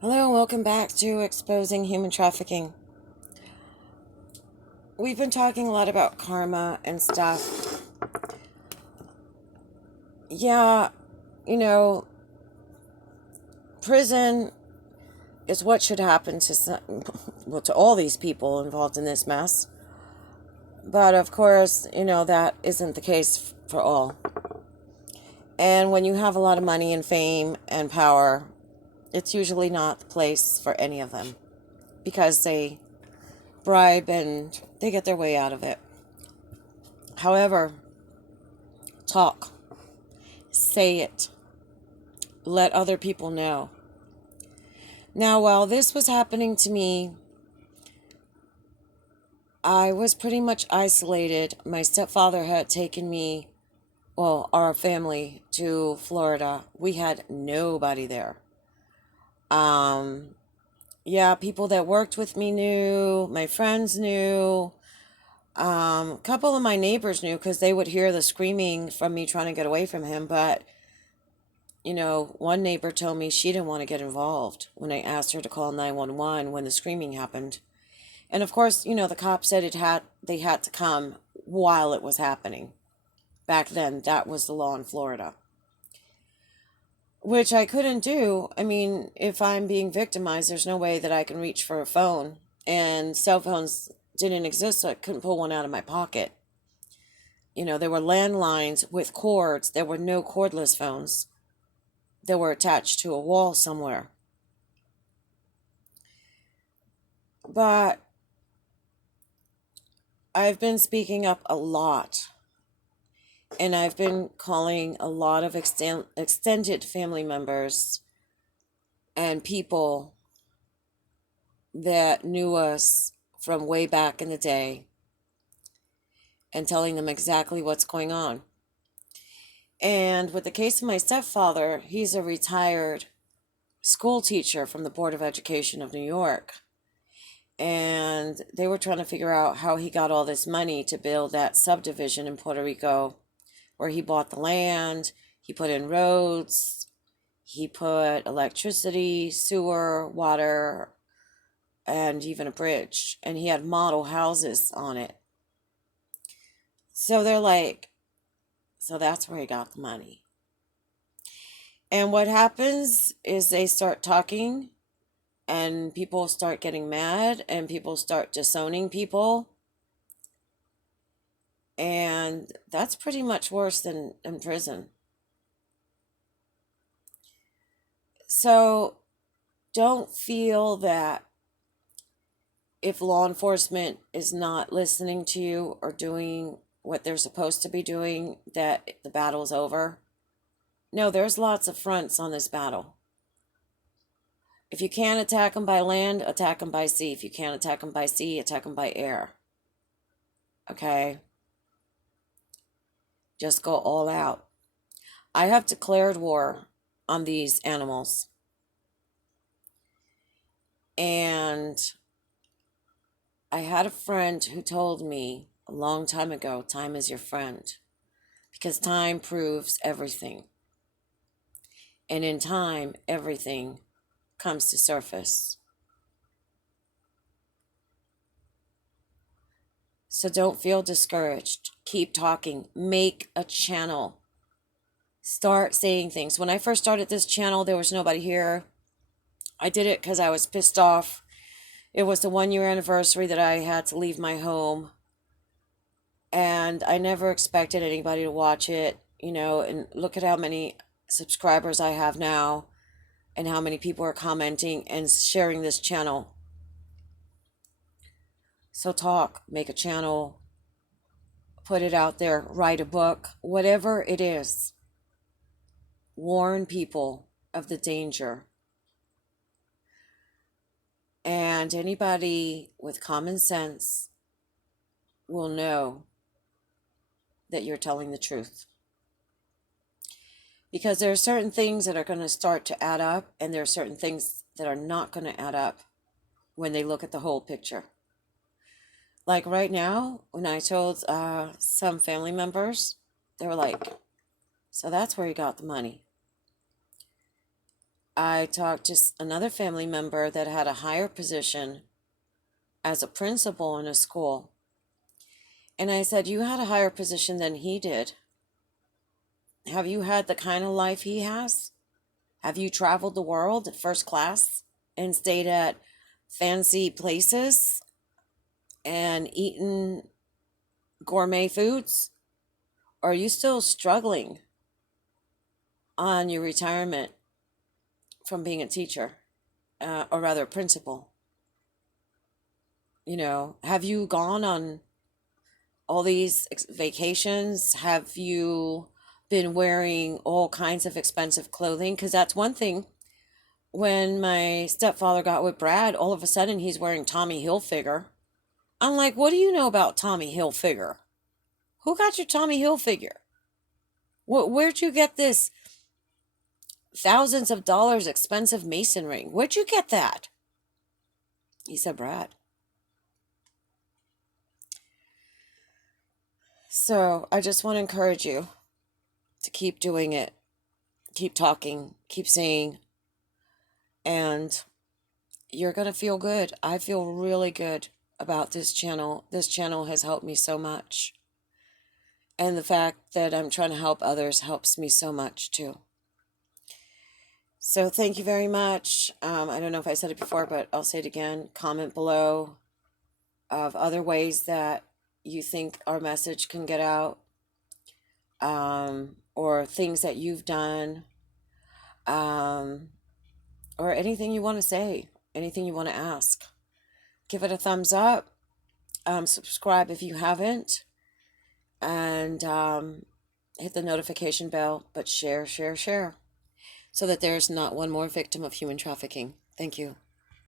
Hello and welcome back to Exposing Human Trafficking. We've been talking a lot about karma and stuff. Yeah, you know, prison is what should happen to to all these people involved in this mess. But of course, that isn't the case for all. And when you have a lot of money and fame and power, it's usually not the place for any of them because they bribe and they get their way out of it. However, talk. Say it. Let other people know. Now, while this was happening to me, I was pretty much isolated. My stepfather had taken me, well, our family to Florida. We had nobody there. Um, yeah, people that worked with me knew, my friends knew, a couple of my neighbors knew because they would hear the screaming from me trying to get away from him, but one neighbor told me she didn't want to get involved when I asked her to call 911 when the screaming happened. And of course, the cops said they had to come while it was happening. Back then, that was the law in Florida. Which I couldn't do. I mean, if I'm being victimized, there's no way that I can reach for a phone. And cell phones didn't exist, so I couldn't pull one out of my pocket. There were landlines with cords. There were no cordless phones that were attached to a wall somewhere. But I've been speaking up a lot, and I've been calling a lot of extended family members and people that knew us from way back in the day and telling them exactly what's going on. And with the case of my stepfather, he's a retired school teacher from the Board of Education of New York. And they were trying to figure out how he got all this money to build that subdivision in Puerto Rico where he bought the land, he put in roads, he put electricity, sewer, water, and even a bridge. And he had model houses on it. So they're like, so that's where he got the money. And what happens is they start talking and people start getting mad and people start disowning people. And that's pretty much worse than in prison. So don't feel that if law enforcement is not listening to you or doing what they're supposed to be doing, that the battle's over. No, there's lots of fronts on this battle. If you can't attack them by land, attack them by sea. If you can't attack them by sea, attack them by air. Okay? Just go all out. I have declared war on these animals. And I had a friend who told me a long time ago, time is your friend. Because time proves everything. And in time, everything comes to surface. So don't feel discouraged. Keep talking. Make a channel. Start saying things. When I first started this channel, there was nobody here. I did it because I was pissed off. It was the 1 year anniversary that I had to leave my home. And I never expected anybody to watch it, and look at how many subscribers I have now and how many people are commenting and sharing this channel. So talk, make a channel, put it out there, write a book, whatever it is. Warn people of the danger. And anybody with common sense will know that you're telling the truth. Because there are certain things that are going to start to add up, and there are certain things that are not going to add up when they look at the whole picture. Like right now, when I told some family members, they were like, so that's where you got the money. I talked to another family member that had a higher position as a principal in a school. And I said, "You had a higher position than he did. Have you had the kind of life he has? Have you traveled the world first class and stayed at fancy places and eaten gourmet foods? Or are you still struggling on your retirement from being a teacher, or rather a principal? Have you gone on all these vacations? Have you been wearing all kinds of expensive clothing? Because that's one thing. When my stepfather got with Brad, all of a sudden he's wearing Tommy Hilfiger. I'm like, what do you know about Tommy Hilfiger? Who got your Tommy Hilfiger? Where'd you get this thousands of dollars expensive Mason ring? Where'd you get that? He said, Brad. So I just want to encourage you to keep doing it, keep talking, keep saying, and you're going to feel good. I feel really good about this channel. This channel has helped me so much. And the fact that I'm trying to help others helps me so much too. So thank you very much. I don't know if I said it before, but I'll say it again. Comment below of other ways that you think our message can get out, or things that you've done, um, or anything you want to say, anything you want to ask. Give it a thumbs up. Subscribe if you haven't. And hit the notification bell, but share, share, share, so that there's not one more victim of human trafficking. Thank you.